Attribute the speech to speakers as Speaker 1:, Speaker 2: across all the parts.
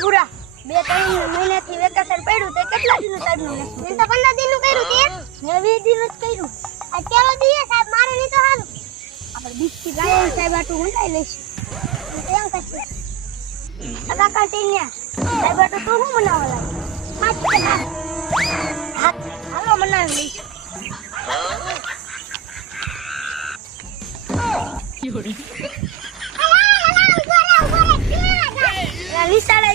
Speaker 1: પૂરા અત્યારે દીએ સાહેબ, મારે નહીં તો સાહેબ આટલું ઊંડાઈ લઈશું. એમ ટીન્યા સાહેબ આટલું તું શું બનાવવા લાગે? હાલો લઈશું. લા,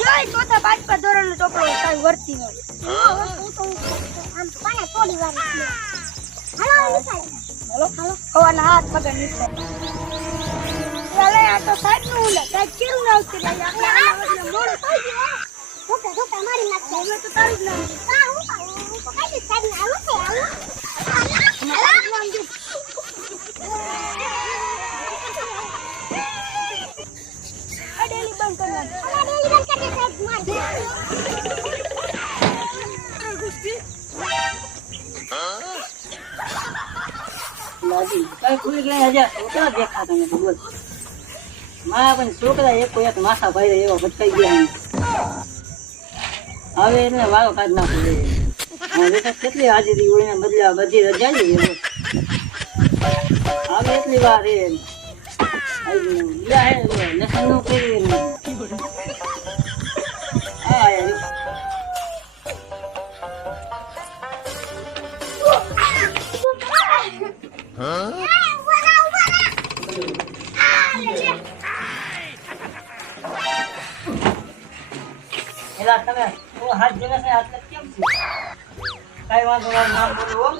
Speaker 1: છે તો જો એ ચોથા પાંચમા ધોરણનો ચોપડો કાંઈ વર્તી ન આમ કોને થોડી વાર હાલો હાલો. હાલો. હવાના હાથ પકડ નિશાળ ચાલે આ તો સાહેબનું ઉલે સાહેબ કેવું ના આવતી? આપણે આના મોડું થઈ ગયું ઓકે તો મારી નાખ હવે તો તારું જ નામ
Speaker 2: ગયા હવે એને વાળો કાઢ નાખો હવે કેટલી હાજરી ઓળીને ને બધી રજા હવે એટલી વાર એ લસણનું કરી છે આટલે કેમ છે? કઈ વાંધો નામ બોલું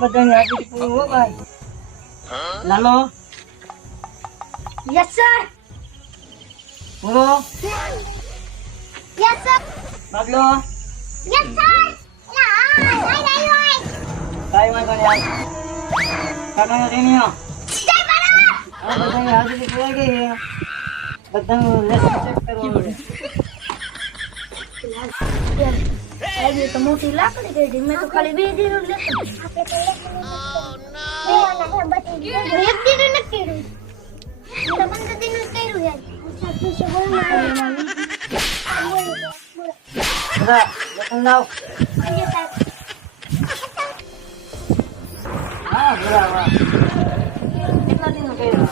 Speaker 2: બધાની હાજરી પૂરું હો ભાઈ. લાલો.
Speaker 1: યસ સર
Speaker 2: બોલો.
Speaker 1: Yes sir
Speaker 2: Bablo
Speaker 1: yes sir
Speaker 2: કઈ વાંધો નહીં
Speaker 1: બરાબર
Speaker 2: આ બધાની હાજરી પૂરાઈ ગઈ છે બધાનું લેસન ચેક કરવાનું છે
Speaker 1: આજે તો મોટી લાકડી ગઈ હતી મેં તો ખાલી બે દિન જ લેતો એક દિન જ કર્યું તો પંદર દિન જ કર્યું યાર
Speaker 2: બધા લેસન લાવ હા બરાબર વાહ કેટલા દિનનું કર્યું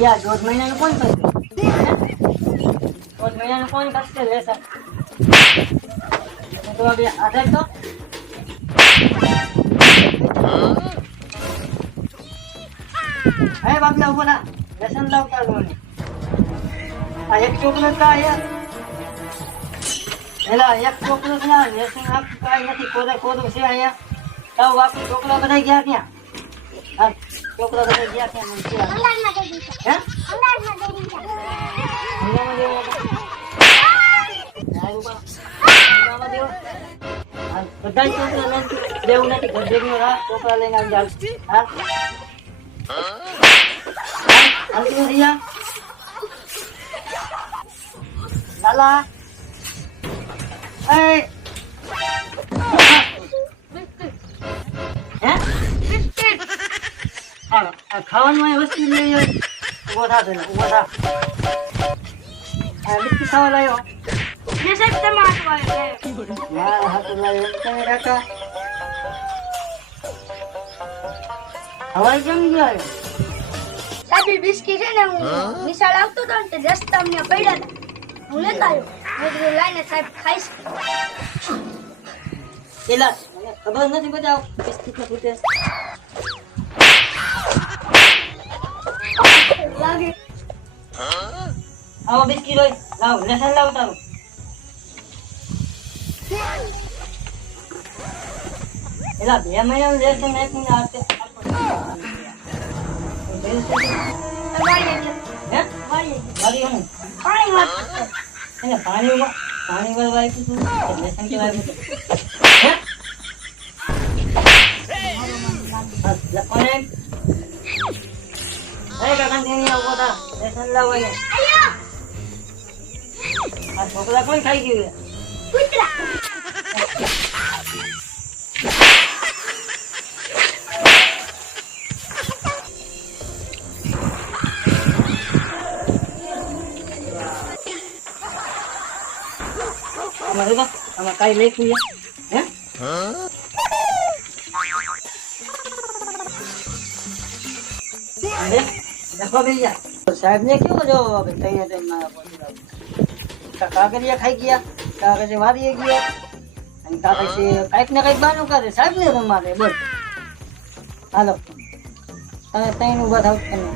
Speaker 2: યા મહિનાનું કોણ કરશે દોઢ મહિનાનું કોણ કરશે લેસન તો હવે આધાર તો? હે થા. લેસન લાવતા લોને આ એક ચોકલેટ કા યાર. એલા, એક ચોકલેટ ના લેસન આપ કાઈ નથી. કોદા કોદું છે અહીંયા તાવ બાપુ ચોકલો બધા ગયા ત્યાં ચોકલા બધા ગયા જેવો બધા છોકરા દેવું નથી. ઘર ભેગનો રાહ છોકરા લઈને આવી લાલા. ખાવાનું વસ્તુ લઈ આવ્યો ઊભો થા પેલા ઊભો થા. આ બિસ્કિટ ખાવા લાવ્યો મારા હાથ લાવ્યો તમે કાકા? હવાઈ કેમ ગયો
Speaker 1: સાબી બિસ્કિટ છે ને હું નિશાળ આવતો હતો ને તે રસ્તા અમને પડ્યા હતા. હું લેતા આવ્યો. મેં કીધું લાઈને સાહેબ ખાઈશ.
Speaker 2: એલા મને ખબર નથી બધા બિસ્કિટ ને ફૂટે.
Speaker 1: લાગે.
Speaker 2: આવો બિસ્કિટ હોય. લાવ લેસન લાવ તારું. એલા, બે મહિનાનું લેસન
Speaker 1: એક
Speaker 2: મહિના આપે
Speaker 1: પાણી
Speaker 2: પાણી વાળવા આપ્યું? હે હા, લે- કોને આપ્યું? અરે કાકા તેની આવો તા લેસન લાવો એને
Speaker 1: આયો
Speaker 2: આ છોકરા કોણ ખાઈ ગયું છે?
Speaker 1: કૂતરા
Speaker 2: આમાં જોતો, આમાં કાંઈ લખ્યું છે? હે? અરે, લખવા ને જા. જો કેવો પાસે લાવો. ખાઈ ગયા કાગળિયા વારીએ ગયા અને કાગળિયા કાંઈક ને કાંઈક બહાનું કરે. સાહેબને રમાડે બોલ. હાલો. તમે તઈને ઊભા થાવ તમે.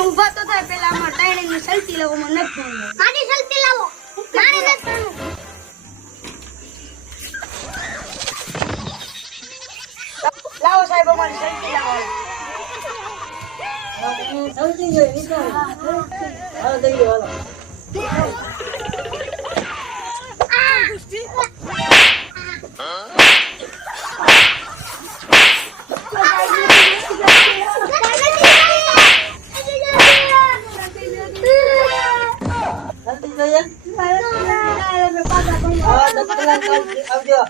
Speaker 2: ઊભા
Speaker 1: તો થાય. પેલા અમાર ટાઈણીની સલટી લાવો મને નથી મારી સલટી લાવો. મારે નથી લાવો સાહેબ અમારી સલટી લાવો.
Speaker 2: સમજી ગયો વિચાર હાલો દઈ દો, હાલો આવજો-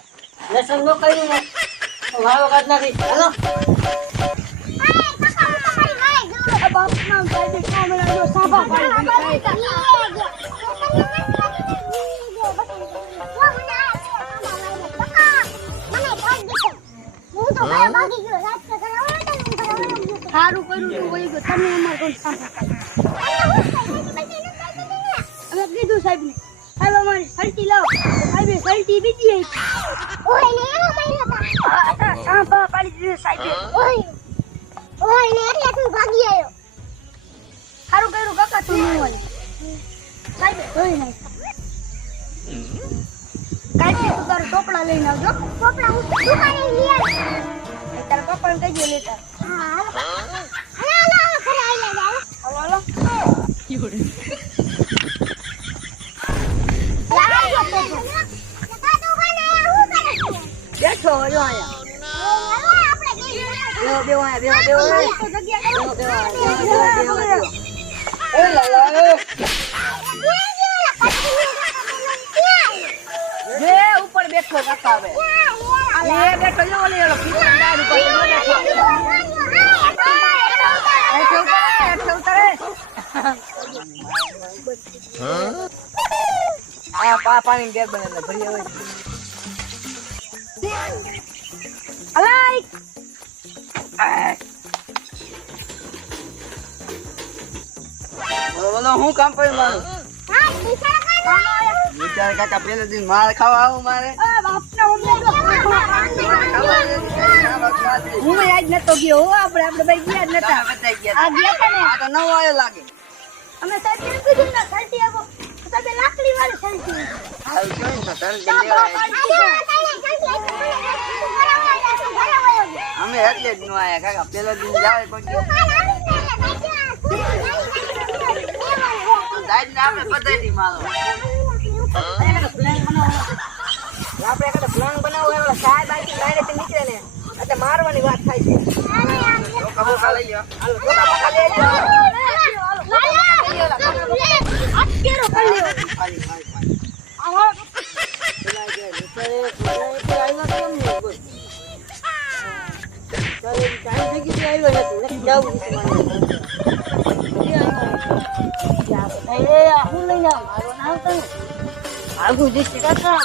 Speaker 2: લેસન નો તો વાળો કાઢ નાખી હાલો.
Speaker 1: સારું કર્યું તું તમે અમારે કોઈ સાંભળતા અમે કીધું સાહેબ ને સાહેબ અમારી સલટી લાવો તો સાહેબે સલટી આવી સાંભા પાડી દીધું સાહેબે સારું કર્યું કાકા તું નું હોય કાઈ ધોઈ નાખ્યું કાંઈ તું તારું ટોપડા લઈને આવજો. ટોપડા હું દુકાને લઈ આવી તારા પપ્પાને કહીએ લેતા. હાલો. હાલો બેઠો જો અહીંયા. બેહો બેહો અહીંયા બેવા બેવા બેવા બેવા બેવા બેવા જે ઉપર બેઠો કાકા હવે એ બેઠો જો ઓલી ઓલો પીપળા ડાળ ઉપર જો બેઠો હેઠે ઉતરે હેઠે ઉતરે આ પા પાણી ગેર બને એટલે ભરી હોય અલાઈ
Speaker 3: બોલો બોલો હું કામ પડ્યું મારું વિચાર કાકા પેલો દિન માર ખાવા આવું મારે
Speaker 1: હું આજ નતો ગયો હો આપણે આપણે ભાઈ ગયા જ નતા આ ગયા હતા ને
Speaker 3: આ તો નવો આયો લાગે
Speaker 1: અમે સાહેબ ને કીધું ને આવો તમે લાકડી વાળી
Speaker 3: ને અમે એટલે જ નો આયા કાકા પેલો દિન જાય કોઈ. આપણે પદ્ધતિ મારો
Speaker 1: આપણે કદાચ પ્લાન બનાવો એવો સાહેબ નીકળે ને એટલે મારવાની વાત થાય છે
Speaker 2: ટાઈમ થઈ ગયો આવ્યો નથી આ હું લઈને આવું મારો નામ તો આગું જઈશ કાકા